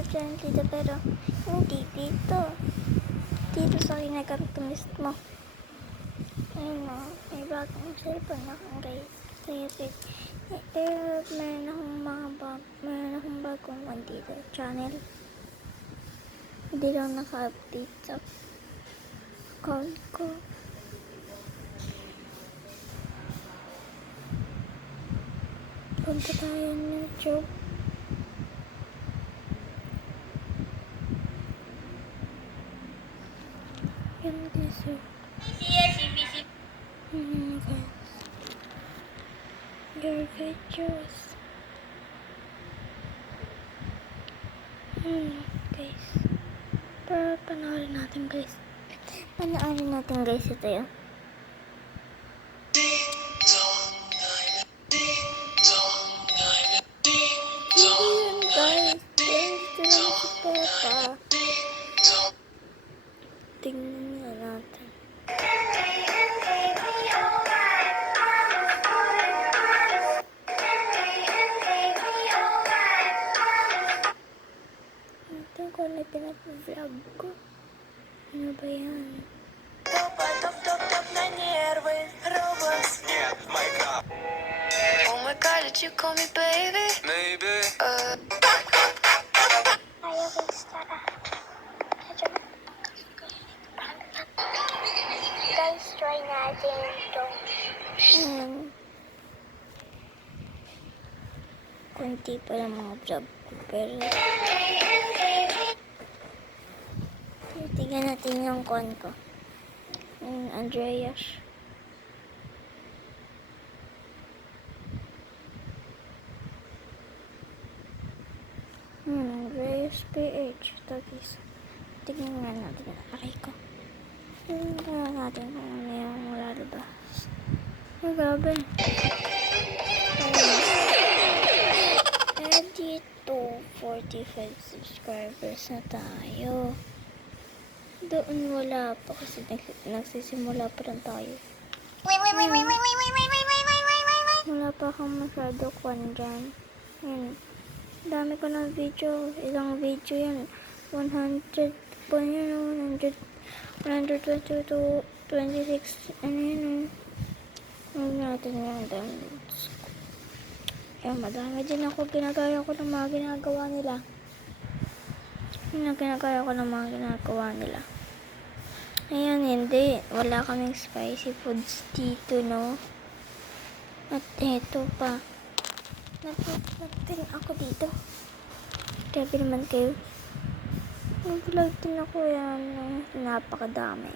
YouTube channel dito, pero hindi dito. Dito sa kinagamit mismo. Ayun na, may bagong cellphone akong guys. So, YouTube. Pero meron akong bagong one dito, channel. Hindi lang naka-update sa account ko. Punta tayo ng YouTube. Yan guys. Guys. Your videos. Guys. Pero panoorin natin guys. Panoorin natin guys ito yun. Tingnan nga natin. Ito ko na pinag-vlog ko. Ano ba yan? Oh my god, did you call me baby? Maybe. Ayaw guys, tara. Guys, try natin ito. Kunti pa lang mga vlog ko, pero tingnan natin yung kon ko. Andreas. Andreas PH. Tagis. Tingnan nga natin yung aray ko. Tingnan natin kung ano yung lalabas. Ay, grabe. Dito, 45 subscribers na tayo. Doon wala pa kasi nagsisimula pa lang tayo. Wala pa akong masyado kwan dyan. Yan. Dami ko ng video. Ilang video yan. 100 po yan. 122 to 26. Ano yan? Huwag natin yung downloads. Yan, madami din ako ginagaya ko ng mga ginagawa nila. Ginagaya ko ng mga ginagawa nila. Ayan, hindi. Wala kaming spicy foods dito, no? At eto pa. Nag-vlog din ako dito. Grabe naman kayo. Nag-vlog din ako yan. Napakadami.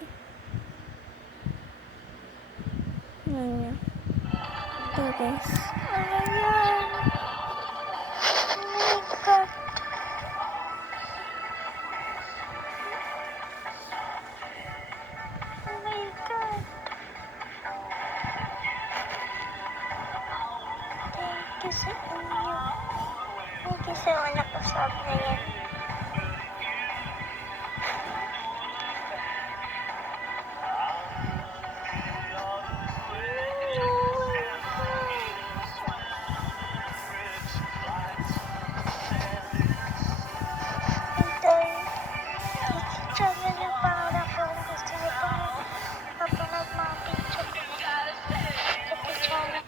Ayan yan. Ito guys. Ano yan? Oh my god. Oh my god. Thank you sa inyo. Thank you sa mga nakasab na yan. Channel yung pangarap ko kung gusto niyo pang papanood mga picture ko sa channel.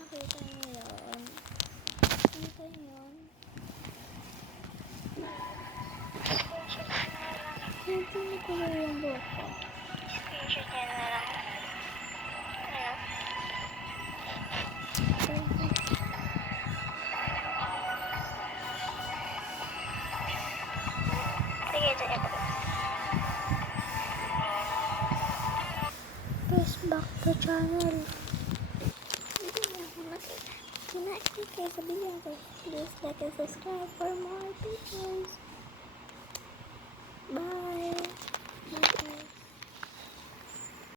Nakita niyo yun? Nakita niyo yun? Hindi ko na yung buhok ko. Screenshot niya na lang. Ayan. Please back to channel. Kinakit kayo sa video ko. Please like and subscribe for more videos. Bye.